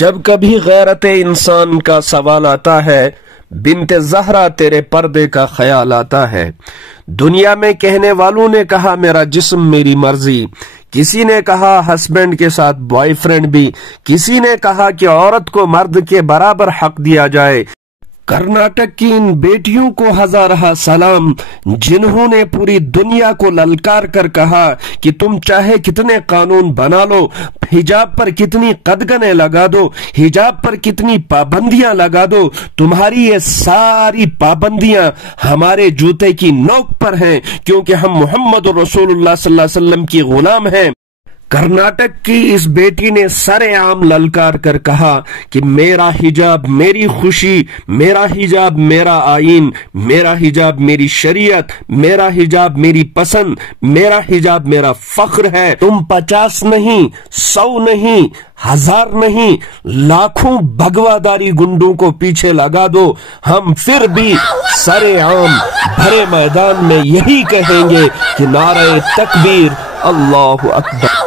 جب کبھی غیرت انسان کا سوال آتا ہے، بنت زہرا تیرے پردے کا خیال آتا ہے۔ دنیا میں کہنے والوں نے کہا میرا جسم میری مرضی، کسی نے کہا ہسبینڈ کے ساتھ بوائے فرینڈ بھی، کسی نے کہا کہ عورت کو مرد کے برابر حق دیا جائے۔ کرناٹک کی ان بیٹیوں کو ہزارہ سلام جنہوں نے پوری دنیا کو للکار کر کہا کہ تم چاہے کتنے قانون بنا لو، حجاب پر کتنی قدغنیں لگا دو، حجاب پر کتنی پابندیاں لگا دو، تمہاری یہ ساری پابندیاں ہمارے جوتے کی نوک پر ہیں، کیونکہ ہم محمد رسول اللہ صلی اللہ علیہ وسلم کی غلام ہیں۔ کرناٹک کی اس بیٹی نے سر عام للکار کر کہا کہ میرا حجاب میری خوشی، میرا حجاب میرا آئین، میرا حجاب میری شریعت، میرا حجاب میری پسند، میرا حجاب میرا فخر ہے۔ تم 50 نہیں، 100 نہیں، 1000 نہیں، لاکھوں بھگواداری گنڈوں کو پیچھے لگا دو، ہم پھر بھی سر عام بھرے میدان میں یہی کہیں گے کہ نعرہ تکبیر، اللہ اکبر۔